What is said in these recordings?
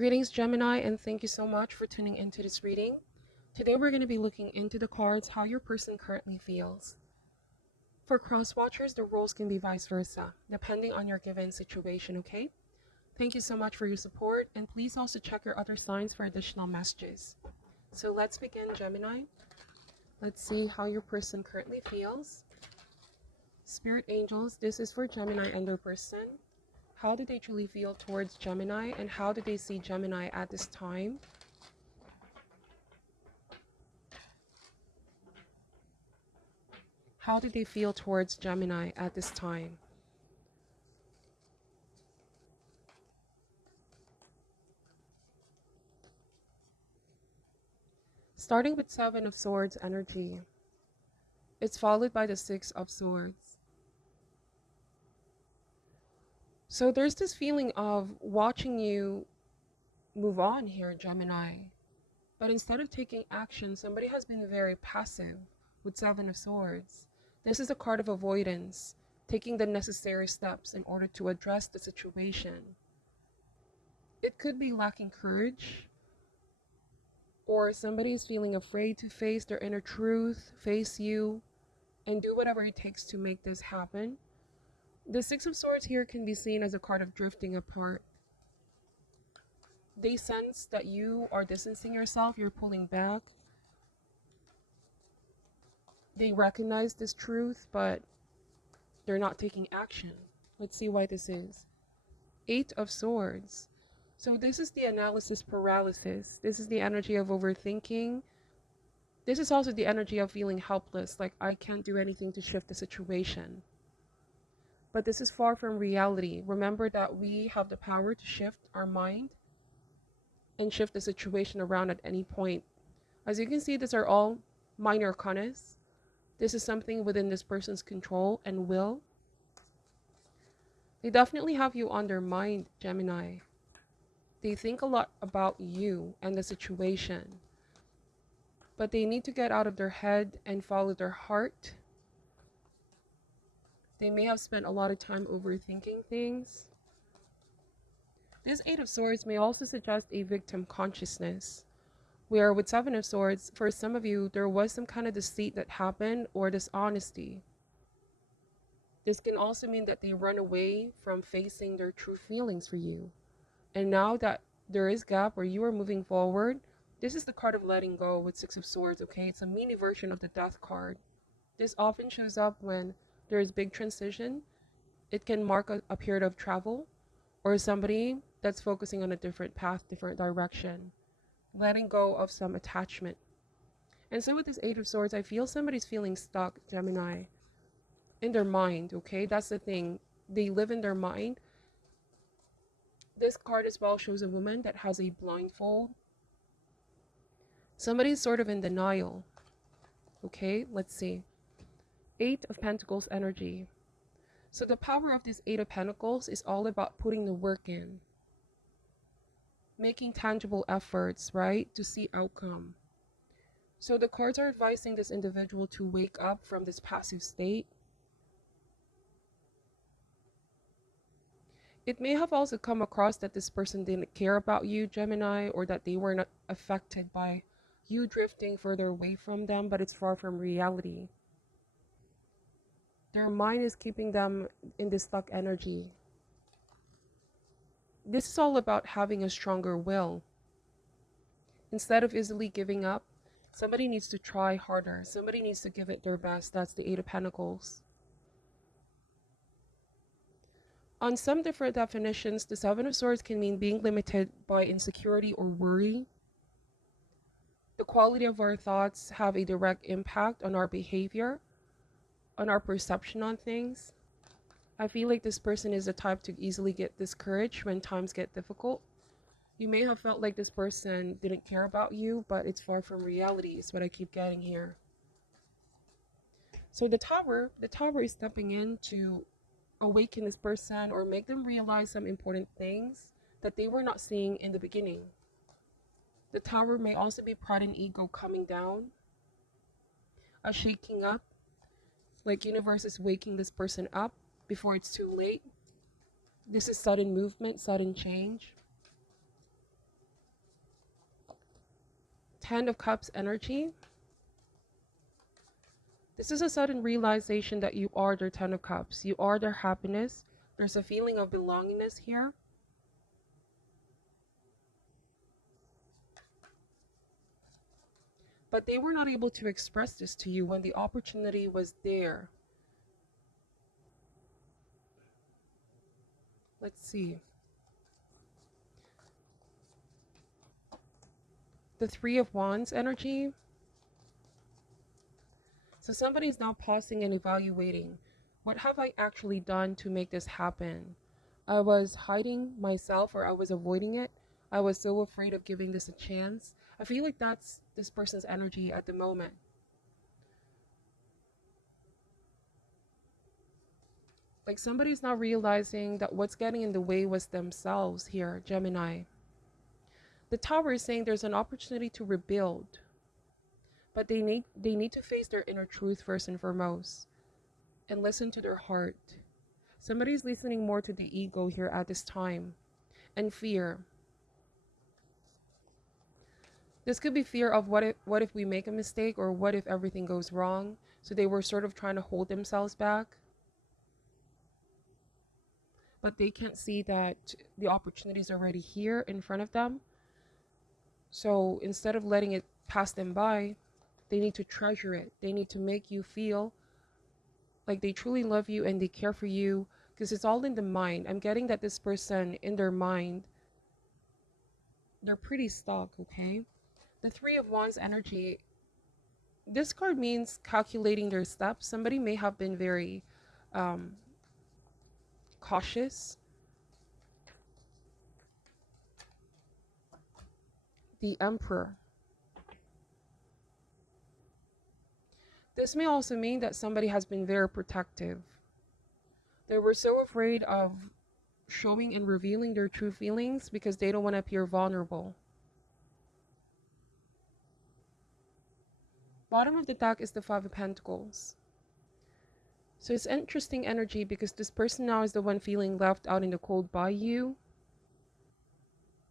Greetings, Gemini, and thank you so much for tuning into this reading. Today, we're going to be looking into the cards, how your person currently feels. For cross watchers, the roles can be vice versa, depending on your given situation, okay? Thank you so much for your support, and please also check your other signs for additional messages. So let's begin, Gemini. Let's see how your person currently feels. Spirit angels, this is for Gemini and their person. How do they truly feel towards Gemini, and how do they see Gemini at this time? How do they feel towards Gemini at this time? Starting with Seven of Swords energy, it's followed by the Six of Swords. So there's this feeling of watching you move on here, Gemini. But instead of taking action, somebody has been very passive with Seven of Swords. This is a card of avoidance, taking the necessary steps in order to address the situation. It could be lacking courage, or somebody is feeling afraid to face their inner truth, face you, and do whatever it takes to make this happen. The Six of Swords here can be seen as a card of drifting apart. They sense that you are distancing yourself, you're pulling back. They recognize this truth, but they're not taking action. Let's see why this is. Eight of Swords. So this is the analysis paralysis. This is the energy of overthinking. This is also the energy of feeling helpless, like I can't do anything to shift the situation. But this is far from reality. Remember that we have the power to shift our mind and shift the situation around at any point. As you can see, these are all minor arcanas. This is something within this person's control and will. They definitely have you on their mind, Gemini. They think a lot about you and the situation. But they need to get out of their head and follow their heart. They may have spent a lot of time overthinking things. This Eight of Swords may also suggest a victim consciousness, where with Seven of Swords, for some of you, there was some kind of deceit that happened or dishonesty. This can also mean that they run away from facing their true feelings for you. And now that there is gap where you are moving forward, this is the card of letting go with Six of Swords, okay? It's a mini version of the Death card. This often shows up when there is big transition. It can mark a period of travel, or somebody that's focusing on a different path, different direction, letting go of some attachment. And so with this Eight of Swords, I feel somebody's feeling stuck, Gemini, in their mind, okay? That's the thing. They live in their mind. This card as well shows a woman that has a blindfold. Somebody's sort of in denial, okay? Let's see. Eight of Pentacles energy. So the power of this Eight of Pentacles is all about putting the work in, making tangible efforts, right, to see outcome. So the cards are advising this individual to wake up from this passive state. It may have also come across that this person didn't care about you, Gemini, or that they were not affected by you drifting further away from them, but it's far from reality. Their mind is keeping them in this stuck energy. This is all about having a stronger will. Instead of easily giving up, somebody needs to try harder. Somebody needs to give it their best. That's the Eight of Pentacles. On some different definitions, the Seven of Swords can mean being limited by insecurity or worry. The quality of our thoughts have a direct impact on our behavior, on our perception on things. I feel like this person is the type to easily get discouraged when times get difficult. You may have felt like this person didn't care about you, but it's far from reality is what I keep getting here. So the Tower is stepping in to awaken this person or make them realize some important things that they were not seeing in the beginning. The Tower may also be pride and ego coming down, a shaking up, like universe is waking this person up before it's too late. This is sudden movement, sudden change. Ten of Cups energy. This is a sudden realization that you are their Ten of Cups. You are their happiness. There's a feeling of belongingness here. But they were not able to express this to you when the opportunity was there. Let's see. The Three of Wands energy. So somebody's now pausing and evaluating. What have I actually done to make this happen? I was hiding myself, or I was avoiding it. I was so afraid of giving this a chance. I feel like that's this person's energy at the moment. Like somebody's now realizing that what's getting in the way was themselves here, Gemini. The Tower is saying there's an opportunity to rebuild, but they need to face their inner truth first and foremost and listen to their heart. Somebody's listening more to the ego here at this time, and fear. This could be fear of what if we make a mistake, or what if everything goes wrong. So they were sort of trying to hold themselves back, but they can't see that the opportunity is already here in front of them. So instead of letting it pass them by, they need to treasure it. They need to make you feel like they truly love you and they care for you, because it's all in the mind. I'm getting that this person, in their mind, they're pretty stuck, okay? The Three of Wands energy, this card means calculating their steps. Somebody may have been very cautious. The Emperor. This may also mean that somebody has been very protective. They were so afraid of showing and revealing their true feelings because they don't want to appear vulnerable. Bottom of the deck is the Five of Pentacles. So it's interesting energy because this person now is the one feeling left out in the cold by you.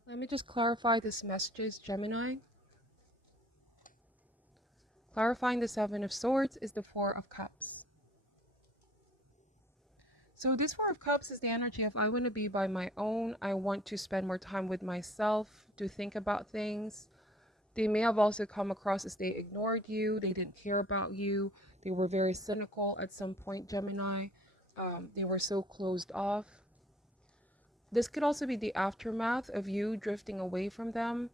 Let me just clarify this messages, Gemini. Clarifying the Seven of Swords is the Four of Cups. So this Four of Cups is the energy of I want to be by my own. I want to spend more time with myself, to think about things. They may have also come across as they ignored you. They didn't care about you. They were very cynical at some point, Gemini. They were so closed off. This could also be the aftermath of you drifting away from them.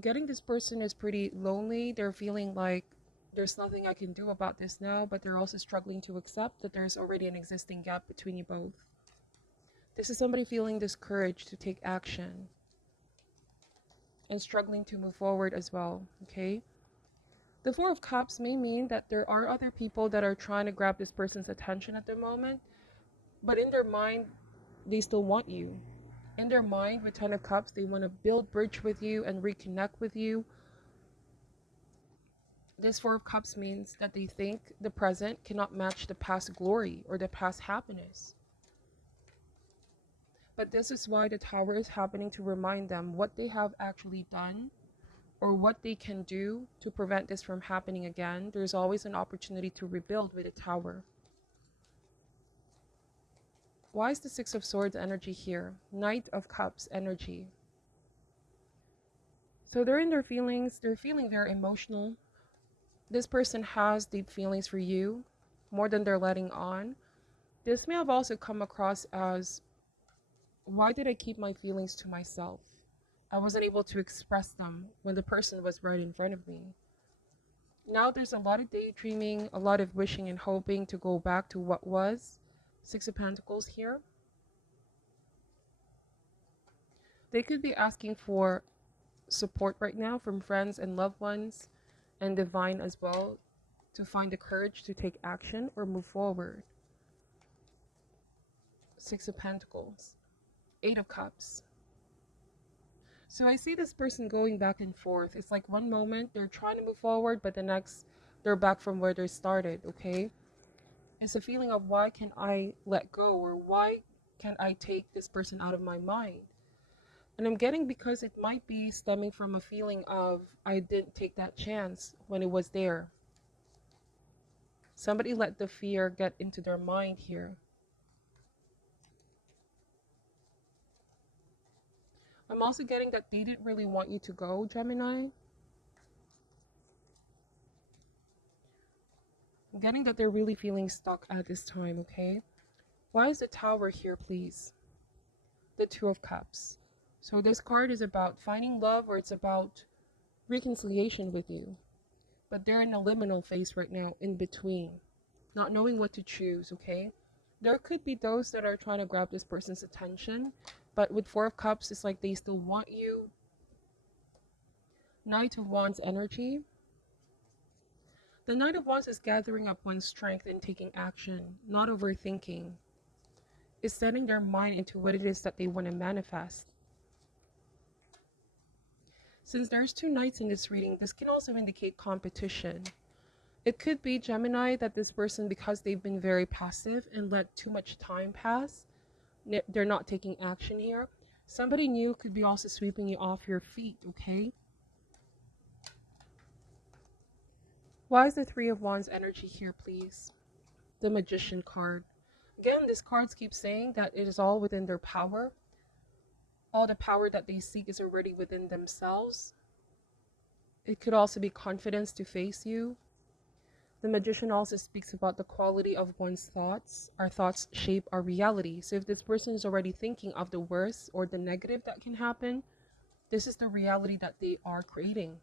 Getting this person is pretty lonely. They're feeling like there's nothing I can do about this now, but they're also struggling to accept that there's already an existing gap between you both. This is somebody feeling this courage to take action and struggling to move forward as well, okay? The Four of Cups may mean that there are other people that are trying to grab this person's attention at the moment, but in their mind, they still want you. In their mind, with Ten of Cups, they want to build bridge with you and reconnect with you. This Four of Cups means that they think the present cannot match the past glory or the past happiness. But this is why the Tower is happening, to remind them what they have actually done or what they can do to prevent this from happening again. There's always an opportunity to rebuild with the Tower. Why is the Six of Swords energy here? Knight of Cups energy. So they're in their feelings. They're feeling very emotional. This person has deep feelings for you, more than they're letting on. This may have also come across as, why did I keep my feelings to myself? I wasn't able to express them when the person was right in front of me. Now there's a lot of daydreaming, a lot of wishing and hoping to go back to what was. Six of Pentacles here. They could be asking for support right now from friends and loved ones, and divine as well, to find the courage to take action or move forward. Six of Pentacles. Eight of Cups. So I see this person going back and forth. It's like one moment they're trying to move forward, but the next they're back from where they started, okay? It's a feeling of, why can I let go, or why can't I take this person out of my mind? And I'm getting because it might be stemming from a feeling of I didn't take that chance when it was there. Somebody let the fear get into their mind here. I'm also getting that they didn't really want you to go, Gemini. I'm getting that they're really feeling stuck at this time, okay? Why is the Tower here, please? The Two of Cups. So this card is about finding love, or it's about reconciliation with you. But they're in a liminal phase right now, in between, not knowing what to choose, okay? There could be those that are trying to grab this person's attention, but with Four of Cups, it's like they still want you. Knight of Wands energy. The Knight of Wands is gathering up one's strength and taking action, not overthinking. It's setting their mind into what it is that they want to manifest. Since there's two knights in this reading, this can also indicate competition. It could be, Gemini, that this person, because they've been very passive and let too much time pass, they're not taking action here. Somebody new could be also sweeping you off your feet, okay? Why is the Three of Wands energy here, please? The Magician card. Again, this cards keep saying that it is all within their power. All the power that they seek is already within themselves. It could also be confidence to face you. The Magician also speaks about the quality of one's thoughts. Our thoughts shape our reality. So if this person is already thinking of the worst or the negative that can happen, this is the reality that they are creating.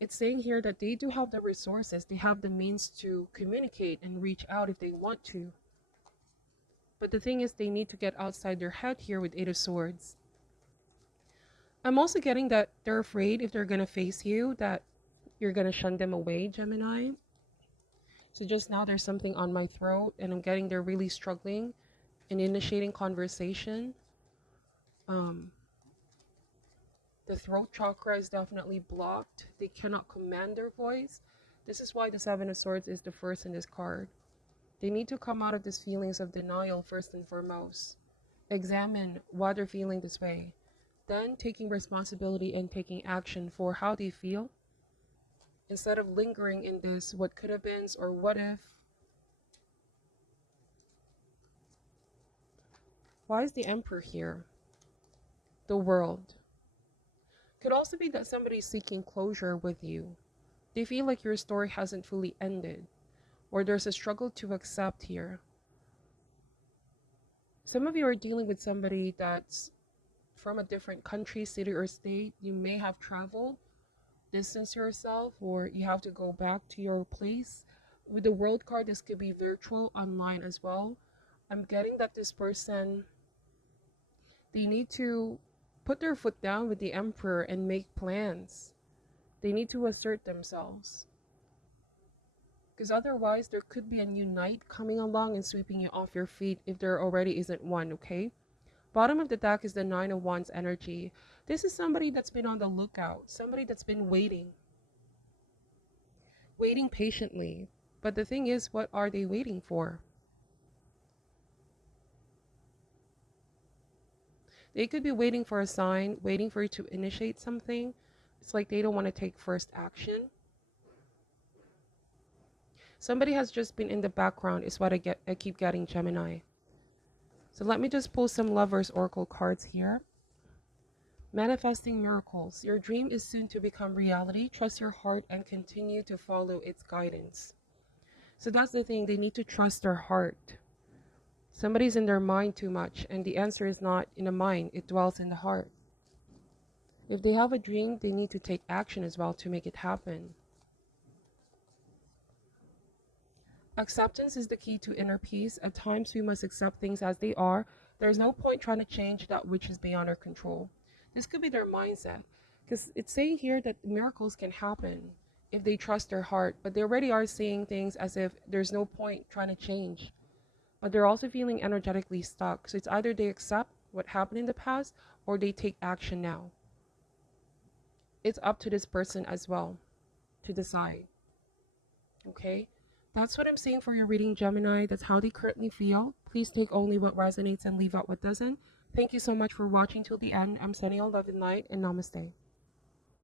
It's saying here that they do have the resources, they have the means to communicate and reach out if they want to. But the thing is, they need to get outside their head here with Eight of Swords. I'm also getting that they're afraid if they're going to face you, that you're going to shun them away, Gemini. So just now there's something on my throat, and I'm getting they're really struggling in initiating conversation. The throat chakra is definitely blocked. They cannot command their voice. This is why the Seven of Swords is the first in this card. They need to come out of these feelings of denial first and foremost. Examine why they're feeling this way. Then taking responsibility and taking action for how they feel. Instead of lingering in this what could have been or what if. Why is the Emperor here? The World. Could also be that somebody's seeking closure with you. They feel like your story hasn't fully ended, or there's a struggle to accept here. Some of you are dealing with somebody that's from a different country, city, or state. You may have traveled, distance yourself, or you have to go back to your place. With the World card, this could be virtual, online as well. I'm getting that this person, they need to put their foot down with the Emperor and make plans. They need to assert themselves. Because otherwise, there could be a new knight coming along and sweeping you off your feet if there already isn't one, okay? Bottom of the deck is the Nine of Wands energy. This is somebody that's been on the lookout. Somebody that's been waiting. Waiting patiently. But the thing is, what are they waiting for? They could be waiting for a sign, waiting for you to initiate something. It's like they don't want to take first action. Somebody has just been in the background is what I keep getting, Gemini. So let me just pull some Lovers Oracle cards here. Manifesting miracles. Your dream is soon to become reality. Trust your heart and continue to follow its guidance. So that's the thing. They need to trust their heart. Somebody's in their mind too much, and the answer is not in the mind, it dwells in the heart. If they have a dream, they need to take action as well to make it happen. Acceptance is the key to inner peace. At times, we must accept things as they are. There's no point trying to change that which is beyond our control. This could be their mindset, because it's saying here that miracles can happen if they trust their heart, but they already are saying things as if there's no point trying to change. But they're also feeling energetically stuck. So it's either they accept what happened in the past or they take action now. It's up to this person as well to decide. Okay? That's what I'm saying for your reading, Gemini. That's how they currently feel. Please take only what resonates and leave out what doesn't. Thank you so much for watching till the end. I'm sending all love and light, and namaste.